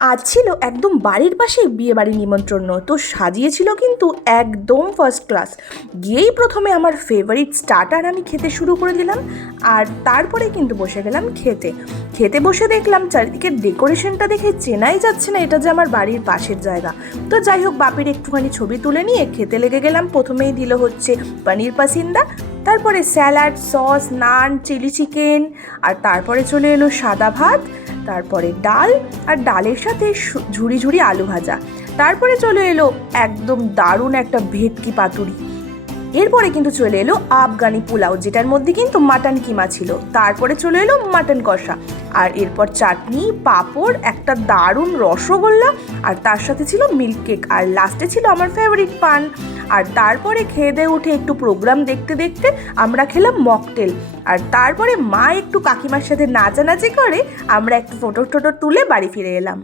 আজ ছিল একদম বাড়ির পাশেই বিয়েবাড়ির নিমন্ত্রণ, তো সাজিয়েছিল কিন্তু একদম ফার্স্ট ক্লাস। গিয়েই প্রথমে আমার ফেভারিট স্টার্টার আমি খেতে শুরু করে দিলাম, আর তারপরে কিন্তু বসে গেলাম খেতে। খেতে বসে দেখলাম চারিদিকের ডেকোরেশনটা দেখে চেনাই যাচ্ছে না এটা যে আমার বাড়ির পাশের জায়গা। তো যাই হোক, বাপির একটুখানি ছবি তুলে নিয়ে খেতে লেগে গেলাম। প্রথমেই দিল হচ্ছে পনির পাসিন্দা, তারপরে স্যালাড, সস, নান, চিলি চিকেন, আর তারপরে চলে এলো সাদা ভাত, তারপরে ডাল, আর ডালের সাথে ঝুরি ঝুরি আলু ভাজা। তারপরে চলে এলো একদম দারুণ একটা ভেটকি পাতুরি। এরপরে কিন্তু চলে এলো আফগানি পোলাও, যেটার মধ্যে কিন্তু মাটন কিমা ছিল। তারপরে চলে এলো মাটন কষা, আর এরপর চাটনি, পাঁপড়, একটা দারুণ রসগোল্লা, আর তার সাথে ছিল মিল্ক কেক, আর লাস্টে ছিল আমার ফেভারিট পান। আর তারপরে খেয়ে দিয়ে উঠে একটু প্রোগ্রাম দেখতে দেখতে আমরা খেলাম মকটেল। আর তারপরে মা একটু কাকিমার সাথে নাচানাচি করে আমরা একটু ফটো টটো তুলে বাড়ি ফিরে এলাম।